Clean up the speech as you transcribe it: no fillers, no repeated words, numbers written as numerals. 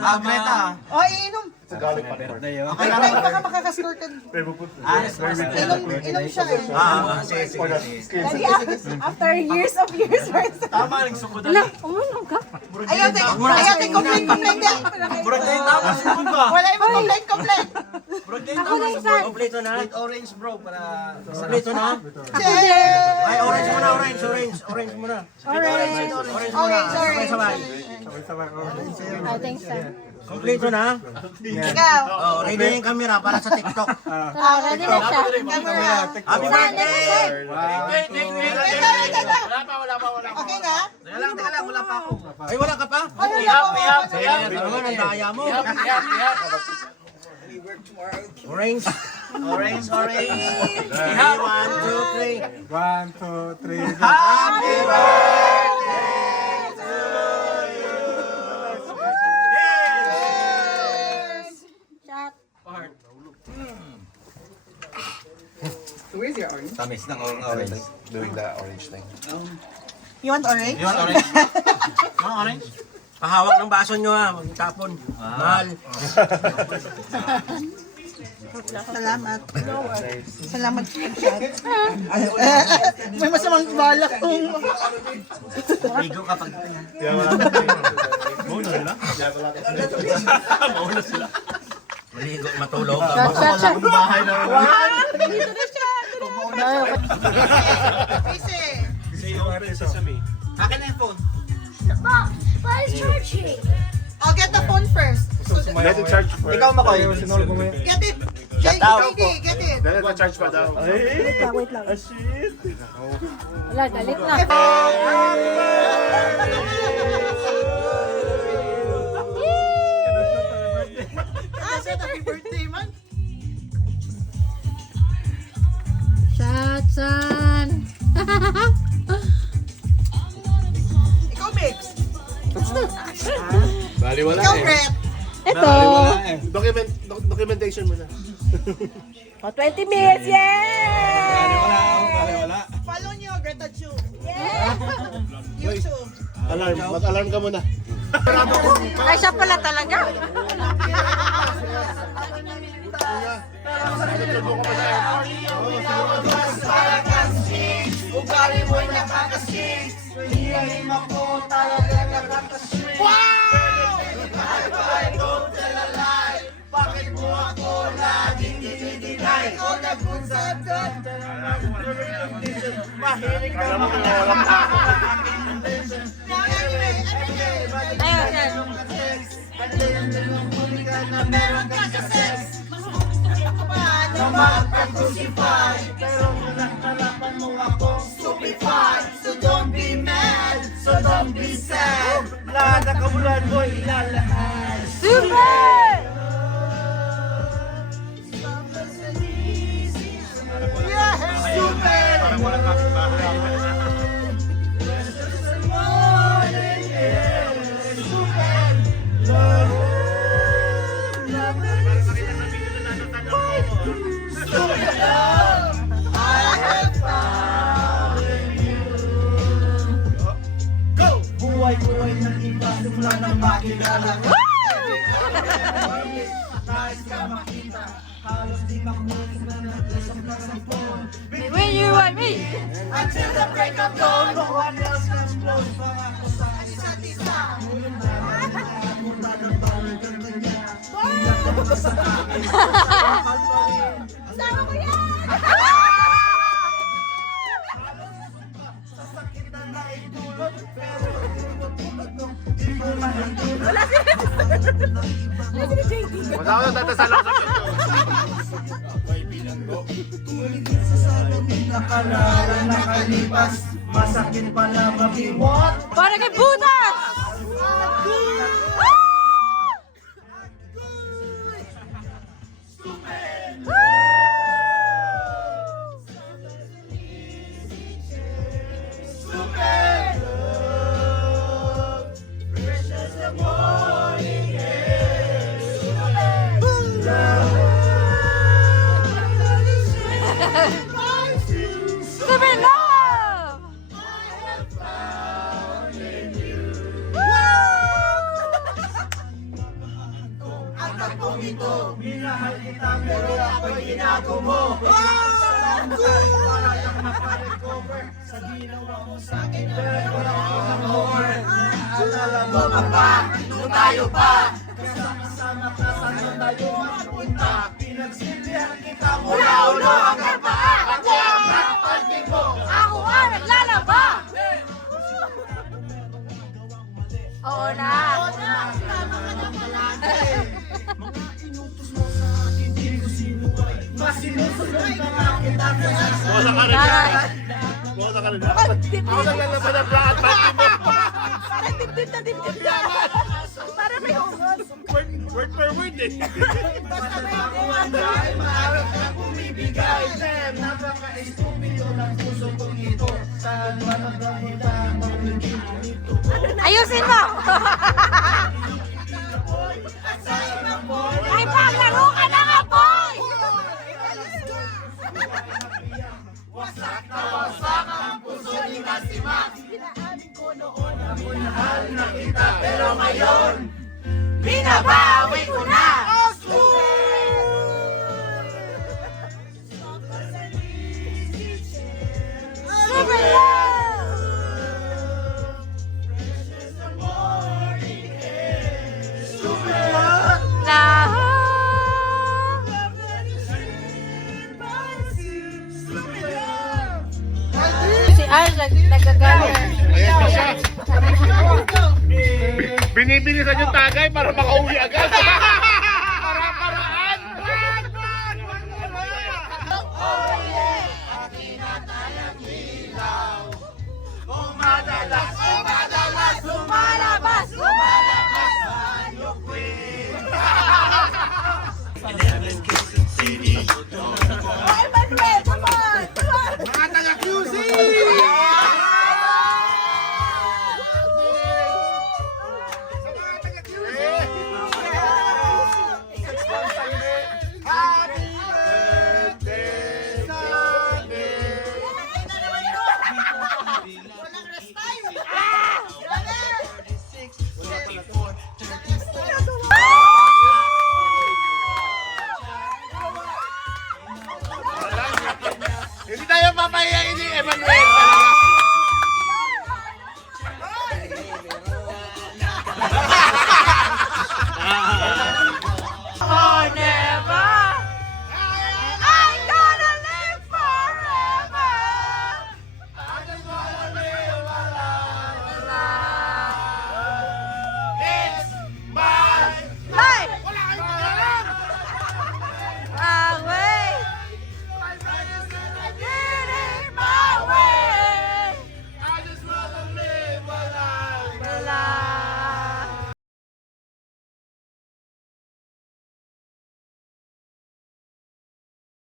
Greta. Oh, iinom. Garlic pepper. Okay, baka makakascore ka. Inom siya eh. Lagi after years of years. Tama rin sukod. Uminom ka? Ayaw, complain. Murag tayo tama sukod ba? Wala ibang complain. Murag tayo Ako tama lang sukod. sa... Kompleto na. With orange bro para Kompleto na. Cheers! Ay, orange muna, orange muna. Orange. Sabay. I think so. Kompleto na. Ikaw. Oh, ready na yung camera para sa TikTok. Ready na siya. Camera. Happy birthday! Okay na? Teka lang, wala pa ako. Ay, wala ka pa? Ano naman, ang daya mo. Orange. Orange. 1, 2, 3. 1, 2, 3. Happy birthday! Shot. Tamis ng orange. Doing the orange thing. You want orange? You want orange? Orange? Pahawak ng baso nyo ha, magtapon. Mahal. Salamat. Salamat po. May masamang balak kung... Ligo kapag Maligo, matulog. Shot. bahay na Dito na siya. Busy. Akin na yung phone. Why is charging? I'll get the phone first. Let it charge first. Ikaw makoy. Get it. Get it. Let it charge pa daw. Wait lang. Wala, galit na. Happy birthday, man. Shot, son. Ikaw, Biggs. Baliwala Ikaw, Brett. Ito. Documentation mo na. 20 minutes, yay! Follow niyo, Greta Chu. Yeah! YouTube. Alarm. Mag-alarm ka muna. Ay, siya pala talaga. Ugali mo'y nakakasing. Hihingin ako talaga nakakasing. Wow! I don't tell a lie. Bakit mo ako laging dinideny? Ikaw nag-unsad ka. Mahilig ka Anyway. Ayun, yan. Na meron ka sa sex. Na makapag-crucify. Pero nalaman mo akong stupefy. So don't be mad, so don't be sad. Lahat ng kabulan mo ilalahan. Super! Yeah, super! Buhay ng iba, simula ng makilala. Nais ka makita, halos di makulit na nag-usap ng sampon. When you want me. Until the break of dawn, no one else comes close. Pangako sa isa't isa. Sama ko yan! Sa sakit na naidulot, pero tulad nung di mo mahintulot. Wala ko na tatasalok sa Tulig sa salamin nakalala nakalipas. Masakit pala mabiwat. Para kay butas! Super love! Alala mo ka ba, nung tayo pa kasama-sama ka sa tayo mapunta. Pinagsilbihan kita mula ulo hanggang paa. Ako ang rapante mo. Ako ang naglalaba! Oo na! Mas sinusunod ka nga kita. Bosa ka rin yan. Bosa ka rin yan. Ako naglalaban ng bra at panty mo. Parang dibdib na dibdib na! Para may hugos! Word for word eh. Basta ako ang dahil maharap na bumibigay. Napaka-estupido ng puso kong ito. Saan ba nagdahilan magiging ito? Ayusin mo! Ay, paglaro ka na nga, boy! Wasak na wasak ang puso ni Maximax. Pinaamin ko noon na minahal na kita. Pero ngayon, binabawi ko na. Super love! Si Ars nagagalit. Ayan na siya. Binibilisan yung tagay para makauwi agad. Para-paraan. Lumalabas! Ay, Manuel! Come on! Come on! Mga taga-QC! Happy birthday, Hindi tayo papahiyain ni Emmanuel.